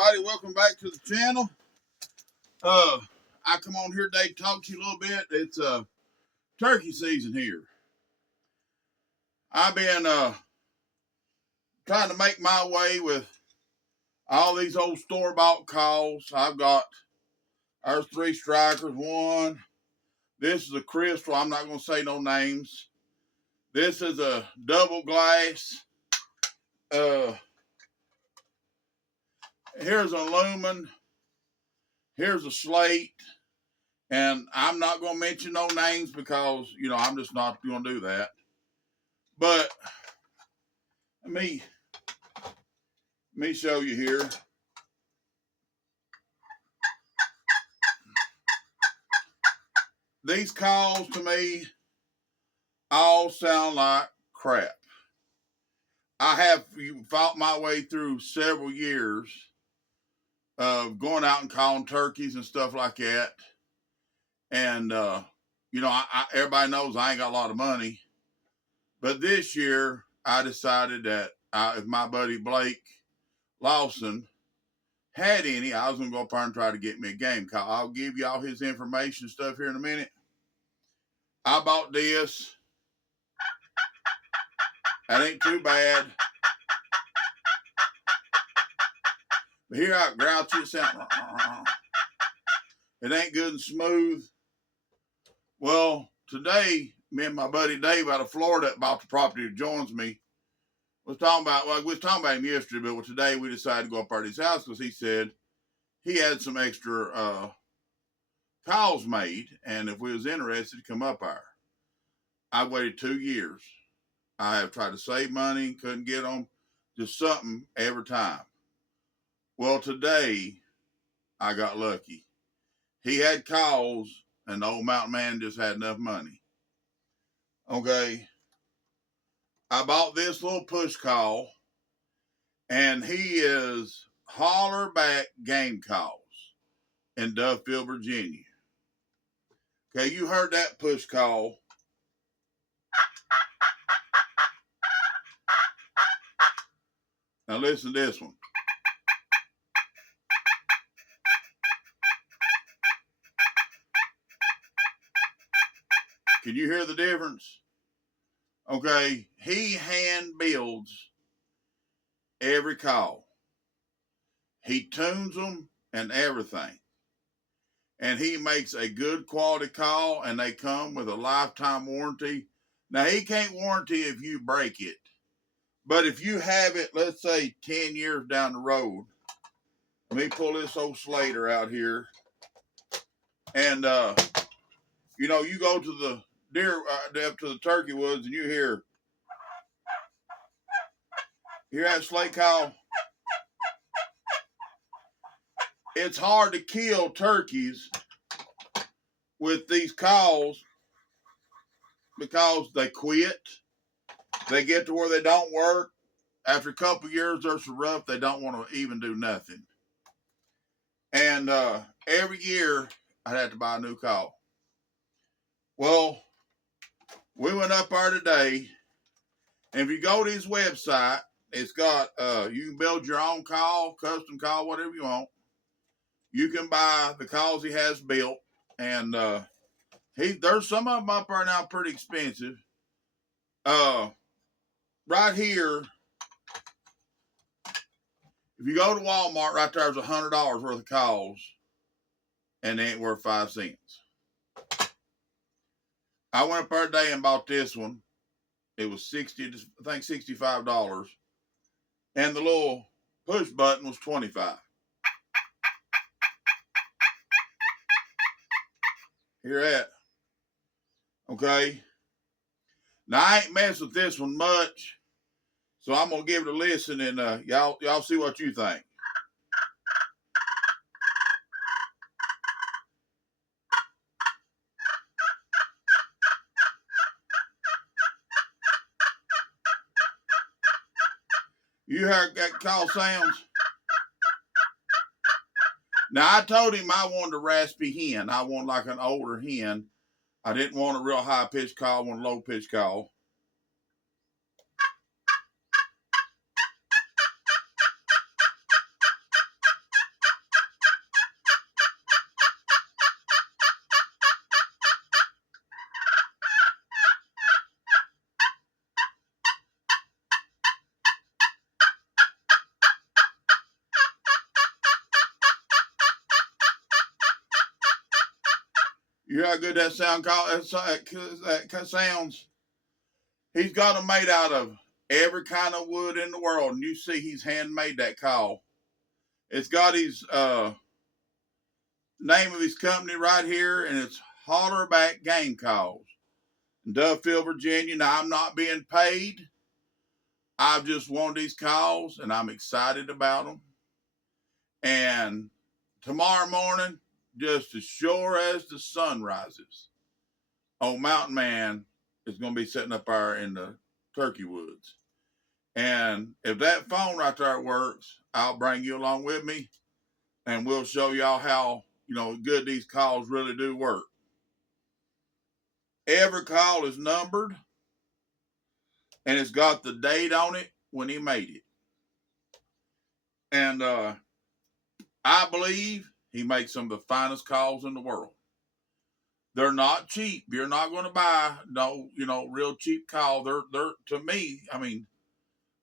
everybody, welcome back to the channel. I come on here today to talk to you a little bit. It's turkey season here. I've been trying to make my way with all these old store-bought calls. I've got our 3 strikers. One, this is a crystal. I'm not going to say no names. This is a double glass. Here's a lumen. Here's a slate. And I'm not going to mention no names because, I'm just not going to do that. But let me show you here. These calls to me all sound like crap. I have fought my way through several years of going out and calling turkeys and stuff like that. And, everybody knows I ain't got a lot of money. But this year, I decided that if my buddy Blake Lawson had any, I was going to go up there and try to get me a game call. I'll give you all his information and stuff here in a minute. I bought this. That ain't too bad. But here I grouchy it sound. It ain't good and smooth. Well, today, me and my buddy Dave out of Florida that bought the property that joins me we was talking about him yesterday, but today we decided to go up to his house because he said he had some extra calls made, and if we was interested to come up there. I waited 2 years. I have tried to save money, couldn't get them, just something every time. Well, today I got lucky. He had calls, and the old mountain man just had enough money. Okay. I bought this little push call, and he is Holler back game calls in Duffield, Virginia. Okay, you heard that push call. Now listen to this one. Can you hear the difference? Okay, he hand builds every call. He tunes them and everything. And he makes a good quality call, and they come with a lifetime warranty. Now, he can't warranty if you break it. But if you have it, let's say 10 years down the road, let me pull this old Slater out here. And, you go to the up to the turkey woods, and you hear that slate call? It's hard to kill turkeys with these calls because they quit. They get to where they don't work. After a couple of years, they're so rough, they don't want to even do nothing. And every year, I'd have to buy a new call. Well, we went up there today, and if you go to his website, it's got, you can build your own call, custom call, whatever you want. You can buy the calls he has built, and there's some of them up there now pretty expensive. Right here, if you go to Walmart, right there's $100 worth of calls, and they ain't worth 5 cents. I went up there today and bought this one. It was $65, and the little push button was $25. Hear that? Okay. Now, I ain't messed with this one much, so I'm going to give it a listen, and y'all see what you think. You heard that call sounds? Now, I told him I wanted a raspy hen. I wanted like an older hen. I didn't want a real high-pitched call. I wanted a low-pitched call. You hear how good that sound that sounds? He's got them made out of every kind of wood in the world, and you see he's handmade that call. It's got his name of his company right here, and it's Holler Back Game Calls in Duffield, Virginia. Now, I'm not being paid. I've just won these calls, and I'm excited about them. And tomorrow morning, just as sure as the sun rises, old Mountain Man is going to be sitting up there in the turkey woods. And if that phone right there works, I'll bring you along with me, and we'll show y'all how, good these calls really do work. Every call is numbered, and it's got the date on it when he made it. And I believe he makes some of the finest calls in the world. They're not cheap. You're not going to buy real cheap call. They're to me, I mean,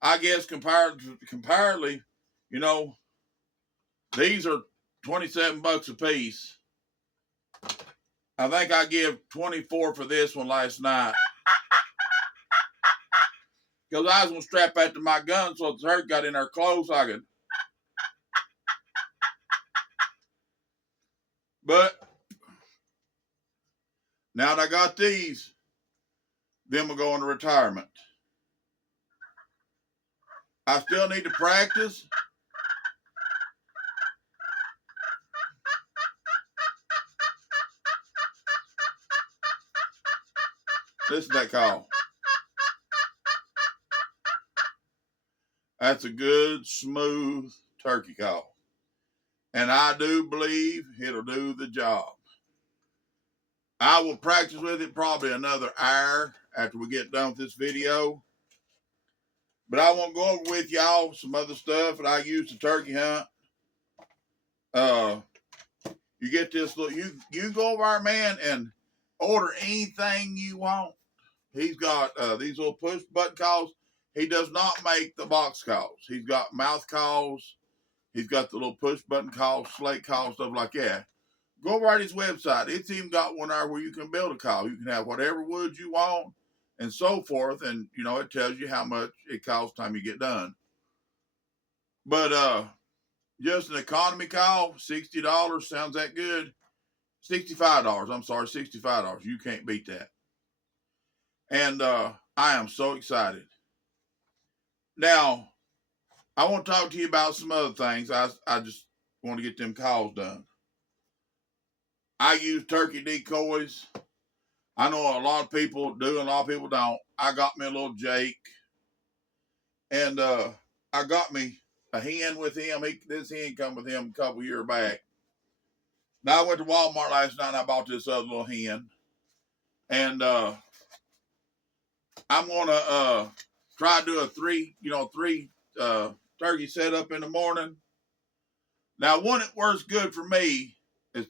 I guess comparatively, these are $27 a piece. I think I give 24 for this one last night. Because I was going to strap that to my gun so if the turkey got in there close, I could. But now that I got these, then we'll go into retirement. I still need to practice. Listen to that call. That's a good, smooth turkey call. And I do believe it'll do the job. I will practice with it probably another hour after we get done with this video. But I want to go over with y'all some other stuff that I use to turkey hunt. You get this little, you go over our man and order anything you want. He's got these little push button calls. He does not make the box calls. He's got mouth calls. He's got the little push button calls, slate calls, stuff like that. Go over to his website. It's even got one there where you can build a call. You can have whatever wood you want and so forth. And, it tells you how much it costs time you get done. But just an economy call, $60. Sounds that good? $65. I'm sorry, $65. You can't beat that. And I am so excited. Now, I want to talk to you about some other things. I just want to get them calls done. I use turkey decoys. I know a lot of people do and a lot of people don't. I got me a little Jake. And I got me a hen with him. This hen come with him a couple years back. Now, I went to Walmart last night and I bought this other little hen. And I'm going to try to do a three turkey setup in the morning. Now, one that works good for me is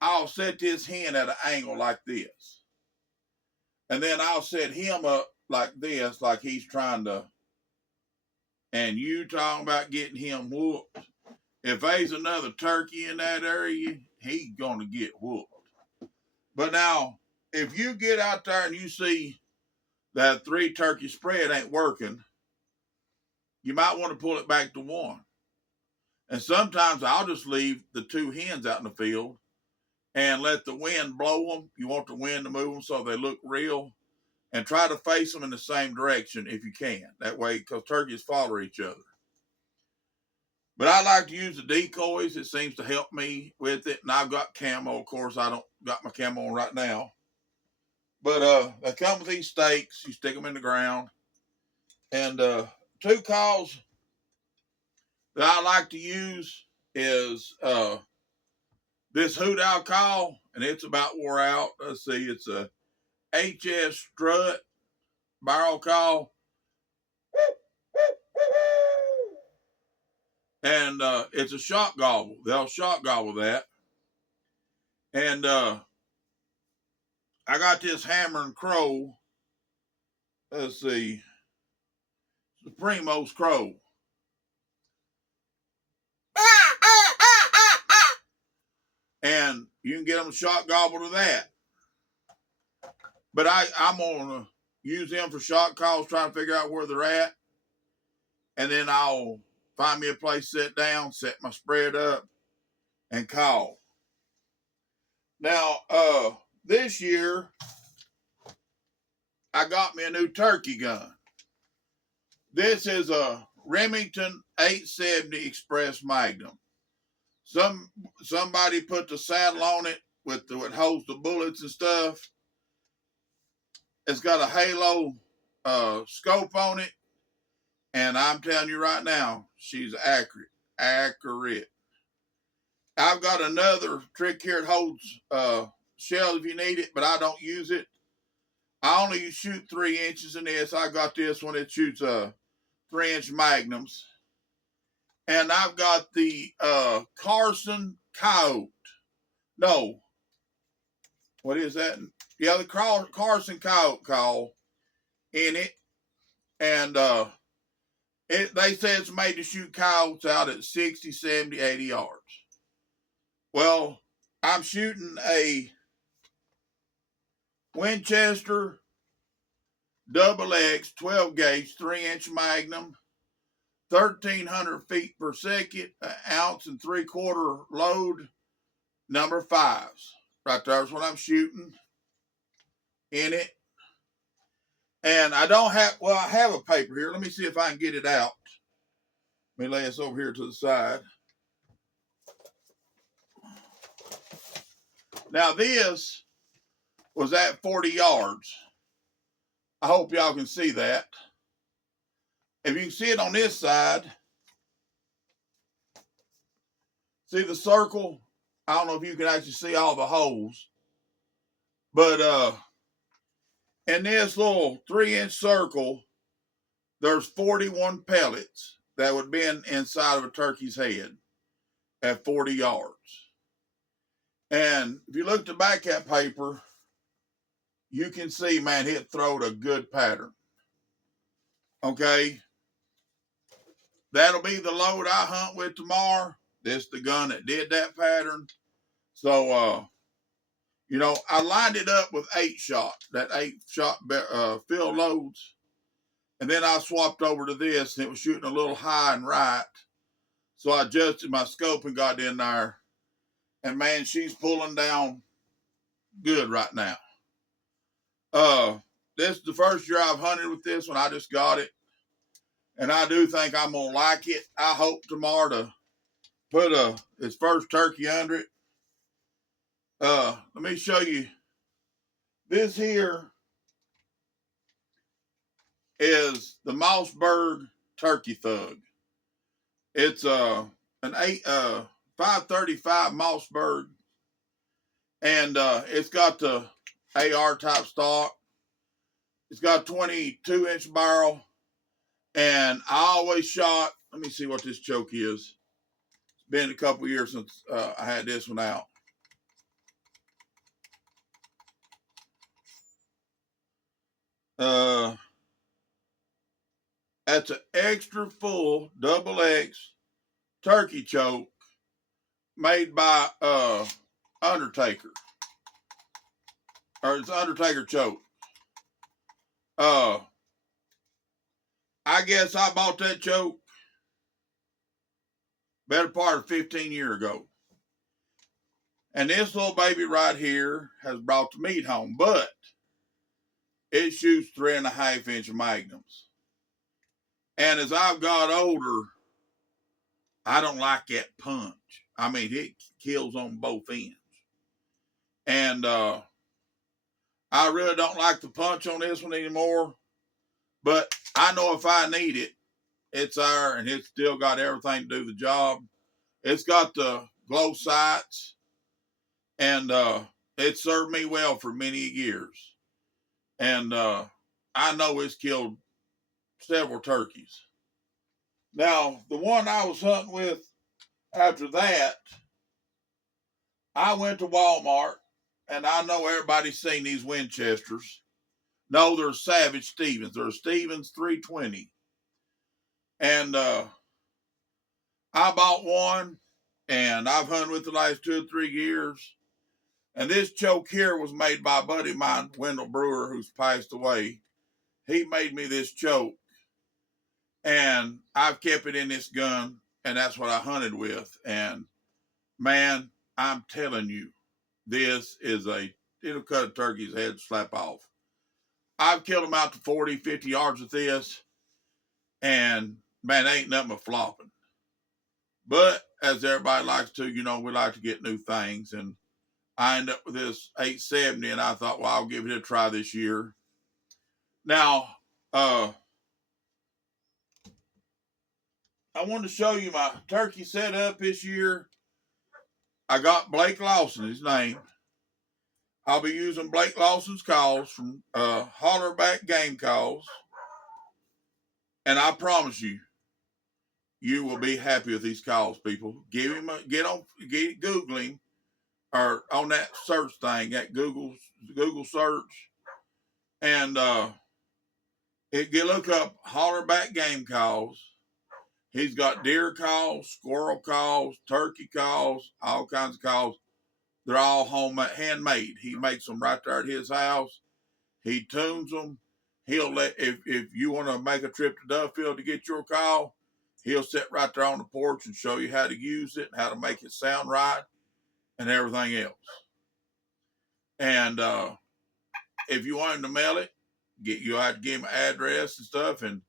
I'll set this hen at an angle like this. And then I'll set him up like this, like he's trying to, and you talking about getting him whooped. If there's another turkey in that area, he's going to get whooped. But now, if you get out there and you see that 3 turkey spread ain't working, you might want to pull it back to 1. And sometimes I'll just leave the 2 hens out in the field and let the wind blow them. You want the wind to move them so they look real. And try to face them in the same direction if you can. That way, because turkeys follow each other. But I like to use the decoys. It seems to help me with it. And I've got camo. Of course, I don't got my camo on right now. But they come with these stakes. You stick them in the ground. And 2 calls that I like to use is this hoot owl call. And it's about wore out. Let's see. It's a HS strut barrel call. And it's a shot gobble. They'll shot gobble that. And I got this hammer and crow. Let's see. Supremo's crow. And and you can get them shot gobble to that. But I'm going to use them for shot calls, trying to figure out where they're at. And then I'll find me a place, sit down, set my spread up, and call. Now, this year, I got me a new turkey gun. This is a Remington 870 Express Magnum. Somebody put the saddle on it with what holds the bullets and stuff. It's got a halo scope on it, and I'm telling you right now, she's accurate. I've got another trick here. It holds shell if you need it, but I don't use it. I only shoot 3 inches in this. I got this one. It shoots 3-inch magnums. And I've got the Carson Coyote. No. What is that? Yeah, the Carson Coyote call in it. And they say it's made to shoot coyotes out at 60, 70, 80 yards. Well, I'm shooting a Winchester Double X 12 gauge 3-inch Magnum, 1,300 feet per second, an ounce and 3/4 load, number 5s. Right there's what I'm shooting in it. And I don't have, well, I have a paper here. Let me see if I can get it out. Let me lay this over here to the side. Now this was at 40 yards. I hope y'all can see that. If you can see it on this side, see the circle? I don't know if you can actually see all the holes, but in this little 3-inch circle, there's 41 pellets that would be inside of a turkey's head at 40 yards. And if you look at the back of that paper, you can see, man, it throwed a good pattern. Okay. That'll be the load I hunt with tomorrow. This is the gun that did that pattern. So, you know, I lined it up with 8-shot, that 8-shot fill loads. And then I swapped over to this, and it was shooting a little high and right. So I adjusted my scope and got in there. And man, she's pulling down good right now. This is the first year I've hunted with this one. I just got it. And I do think I'm going to like it. I hope tomorrow to put his first turkey under it. Let me show you. This here is the Mossberg Turkey Thug. It's an 535 Mossberg, and it's got the AR type stock. It's got a 22-inch barrel, and I always shot. Let me see what this choke is. It's been a couple years since I had this one out. That's an extra full double X turkey choke made by Undertaker. Or it's Undertaker choke. I guess I bought that choke better part of 15 years ago. And this little baby right here has brought the meat home, but it shoots 3.5-inch magnums. And as I've got older, I don't like that punch. I mean, it kills on both ends. And I really don't like the punch on this one anymore. But I know if I need it, it's there, and it's still got everything to do the job. It's got the glow sights, and it served me well for many years. And I know it's killed several turkeys. Now, the one I was hunting with after that, I went to Walmart, and I know everybody's seen these Winchesters. No, they're Savage Stevens. They're Stevens 320. And I bought one, and I've hunted with the last 2 or 3 years. And this choke here was made by a buddy of mine, Wendell Brewer, who's passed away. He made me this choke, and I've kept it in this gun, and that's what I hunted with. And man, I'm telling you, it'll cut a turkey's head slap off. I've killed them out to 40, 50 yards with this, and man, ain't nothing but flopping. But as everybody likes to, we like to get new things, and I ended up with this 870, and I thought, well, I'll give it a try this year. Now, I wanted to show you my turkey setup this year. I got Blake Lawson, his name. I'll be using Blake Lawson's calls from Holler back game calls. And I promise you, you will be happy with these calls, people. Get Google him, or on that search thing, that Google search, and look up Holler back game calls. He's got deer calls, squirrel calls, turkey calls, all kinds of calls. They're all handmade. He makes them right there at his house. He tunes them. He'll if you want to make a trip to Duffield to get your call, he'll sit right there on the porch and show you how to use it, how to make it sound right, and everything else. And if you want him to mail it, you have to give him an address and stuff, and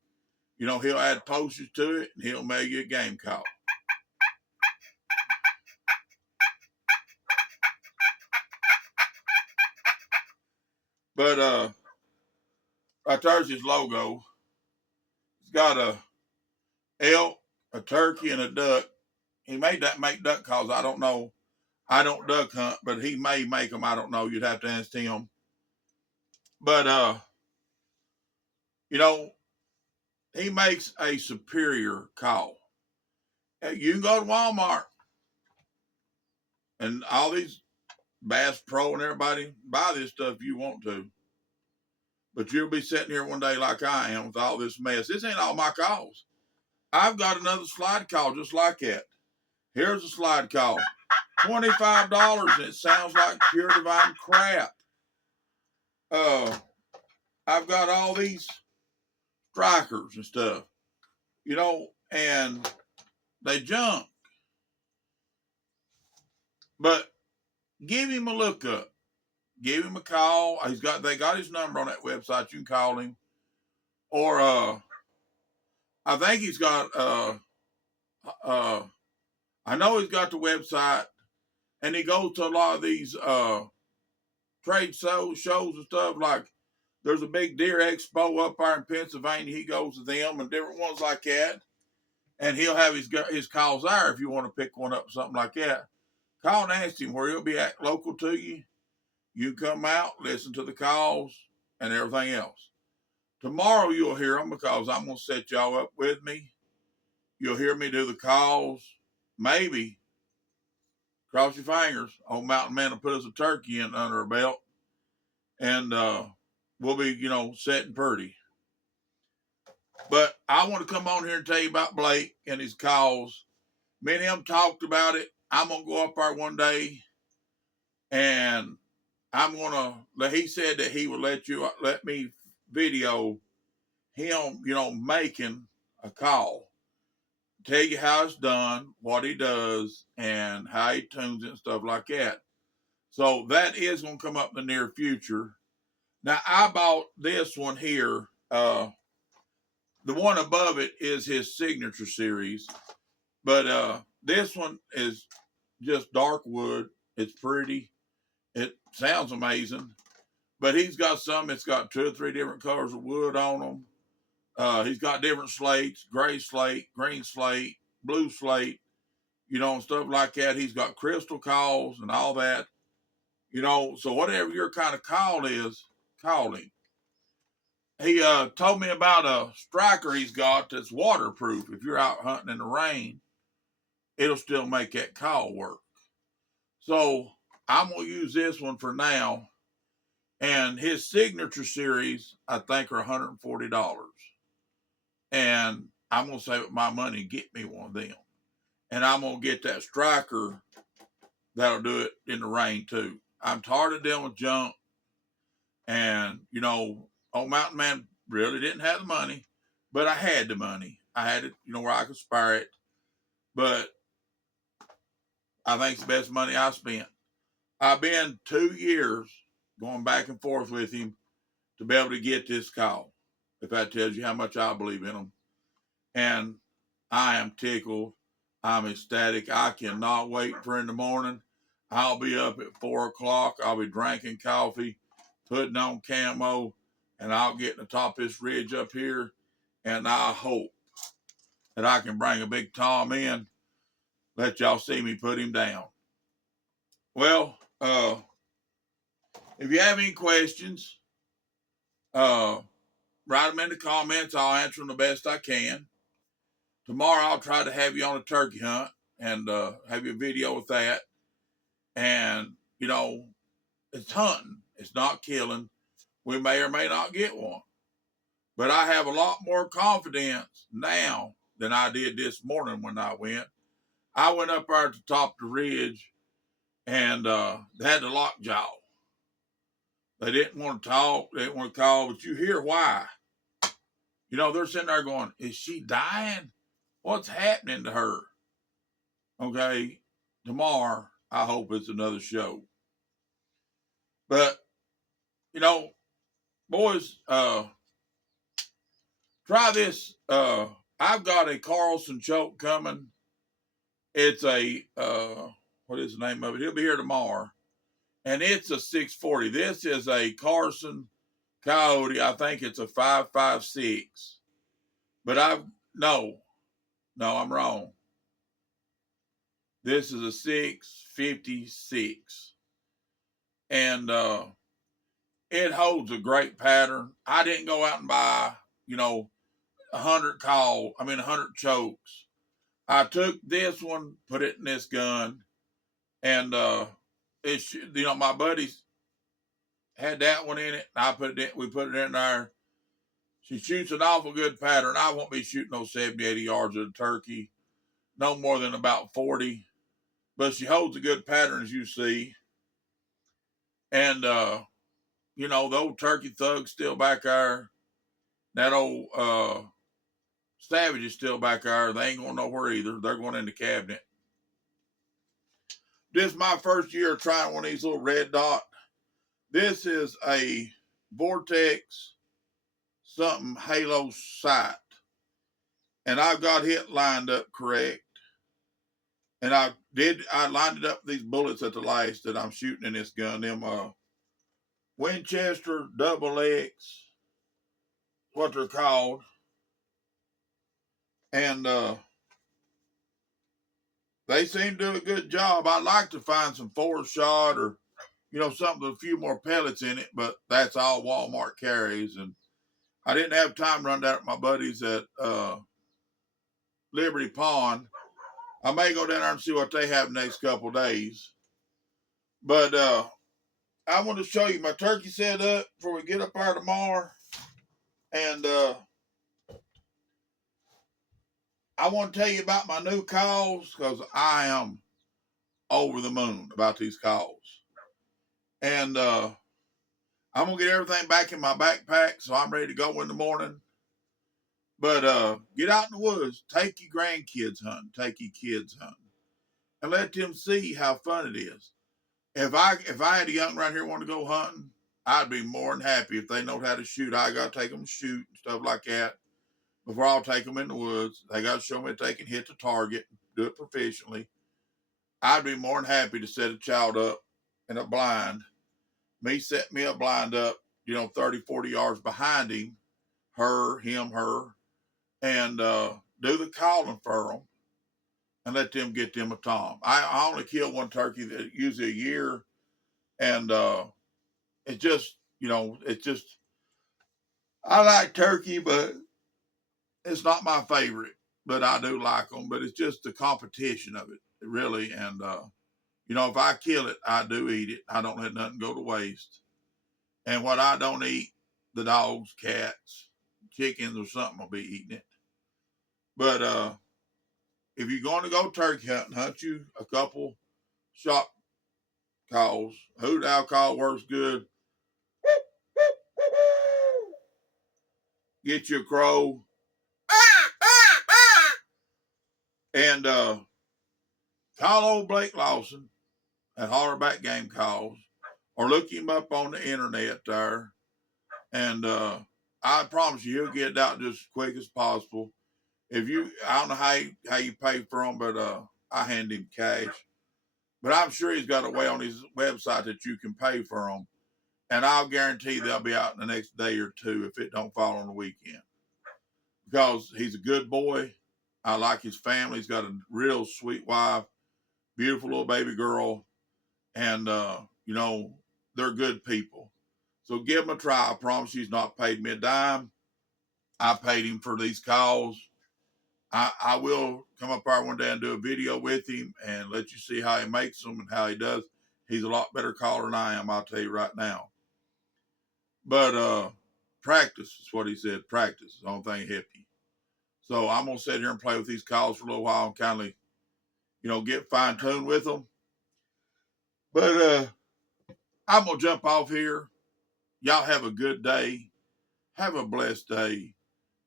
he'll add postage to it, and he'll mail you a game call. But right there's his logo. It's got a elk, a turkey, and a duck. He made that make duck calls. I don't know. I don't duck hunt, but he may make them. I don't know. You'd have to ask him. But he makes a superior call. You can go to Walmart and all these Bass Pro and everybody buy this stuff if you want to. But you'll be sitting here one day like I am with all this mess. This ain't all my calls. I've got another slide call just like that. Here's a slide call. $25, and it sounds like pure divine crap. I've got all these strikers and stuff, and they junk. But give him a look up. Give him a call. They got his number on that website. You can call him. Or I think he's got I know he's got the website, and he goes to a lot of these trade shows and stuff. Like there's a big deer expo up there in Pennsylvania. He goes to them and different ones like that. And he'll have his calls there if you want to pick one up, something like that. Call and ask him where he'll be at local to you. You come out, listen to the calls and everything else. Tomorrow you'll hear them because I'm going to set y'all up with me. You'll hear me do the calls. Maybe, cross your fingers, old Mountain Man will put us a turkey in under our belt. And we'll be, setting pretty. But I want to come on here and tell you about Blake and his calls. Me and him talked about it. I'm going to go up there one day, and he said that he would let me video him, making a call. Tell you how it's done, what he does, and how he tunes it and stuff like that. So that is going to come up in the near future. Now, I bought this one here. The one above it is his signature series. But this one is just dark wood. It's pretty. It sounds amazing. But he's got some. It's got 2 or 3 different colors of wood on them. He's got different slates, gray slate, green slate, blue slate, and stuff like that. He's got crystal calls and all that. So whatever your kind of call is, call him. He told me about a striker he's got that's waterproof. If you're out hunting in the rain, it'll still make that call work. So I'm going to use this one for now. And his signature series, I think, are $140. And I'm going to save up my money and get me one of them. And I'm going to get that striker that'll do it in the rain too. I'm tired of dealing with junk. And, old Mountain Man really didn't have the money, but I had the money. I had it, where I could spare it. But I think it's the best money I spent. I've been 2 years going back and forth with him to be able to get this call. If that tells you how much I believe in him. And I am tickled. I'm ecstatic. I cannot wait for in the morning. I'll be up at 4 o'clock. I'll be drinking coffee, putting on camo, and I'll get to the top of this ridge up here. And I hope that I can bring a big Tom in. Let y'all see me put him down. Well, if you have any questions, write them in the comments. I'll answer them the best I can. Tomorrow I'll try to have you on a turkey hunt and have you a video with that. And, it's hunting. It's not killing. We may or may not get one. But I have a lot more confidence now than I did this morning when I went. I went up there at the top of the ridge and they had the lockjaw. They didn't want to talk. They didn't want to call, but you hear why. They're sitting there going, is she dying? What's happening to her? Okay, tomorrow, I hope it's another show. But, boys, try this. I've got a Carlson choke coming. It's a, what is the name of it? He'll be here tomorrow. And it's a 640. This is a Carson Coyote. I think it's a 5.56. But no, I'm wrong. This is a 6.56. And it holds a great pattern. I didn't go out and buy, 100 chokes. I took this one, put it in this gun, and my buddies had that one in it. I put it in, we put it in there. She shoots an awful good pattern. I won't be shooting no 70, 80 yards at a turkey, no more than about 40. But she holds a good pattern, as you see. And, the old turkey thug's still back there. That old Savage is still back there. They ain't going nowhere either. They're going in the cabinet. This is my first year trying one of these little red dot. This is a Vortex something Halo sight. And I've got it lined up correct. And I lined it up with these bullets at the last that I'm shooting in this gun. Them Winchester Double X, what they're called. And they seem to do a good job. I'd like to find some 4-shot or, something with a few more pellets in it, but that's all Walmart carries. And I didn't have time to run down with my buddies at Liberty Pond. I may go down there and see what they have the next couple of days. But I want to show you my turkey set up before we get up there tomorrow. And I want to tell you about my new calls because I am over the moon about these calls. And I'm going to get everything back in my backpack so I'm ready to go in the morning. But get out in the woods. Take your grandkids hunting. Take your kids hunting. And let them see how fun it is. If I had a young right here want to go hunting, I'd be more than happy if they know how to shoot. I got to take them to shoot and stuff like that before I'll take them in the woods. They got to show me that they can hit the target, do it professionally. I'd be more than happy to set a child up in a blind. Me set me a blind up, 30, 40 yards behind him, her, and do the calling for them and let them get them a tom. I only kill one turkey that usually a year, and it's just, I like turkey, but it's not my favorite, but I do like them. But it's just the competition of it, really. And, if I kill it, I do eat it. I don't let nothing go to waste. And what I don't eat, the dogs, cats, chickens, or something will be eating it. But if you're going to go turkey hunting, hunt you a couple shot calls. Hoot owl call works good. Get you a crow. And call old Blake Lawson at Holler Back Game Calls, or look him up on the internet there. And I promise you, he'll get it out just as quick as possible. If you, I don't know how you pay for them, but I hand him cash. But I'm sure he's got a way on his website that you can pay for them. And I'll guarantee they'll be out in the next day or two if it don't fall on the weekend. Because he's a good boy. I like his family. He's got a real sweet wife, beautiful little baby girl. And, you know, they're good people. So give him a try. I promise you he's not paid me a dime. I paid him for these calls. I will come up there one day and do a video with him and let you see how he makes them and how he does. He's a lot better caller than I am, I'll tell you right now. But practice is what he said. Practice is the only thing help you. So I'm gonna sit here and play with these calls for a little while and kind of, you know, get fine-tuned with them. But I'm gonna jump off here. Y'all have a good day. Have a blessed day.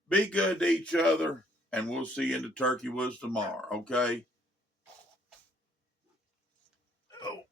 Be good to each other, and we'll see you in the Turkey Woods tomorrow, okay? Oh.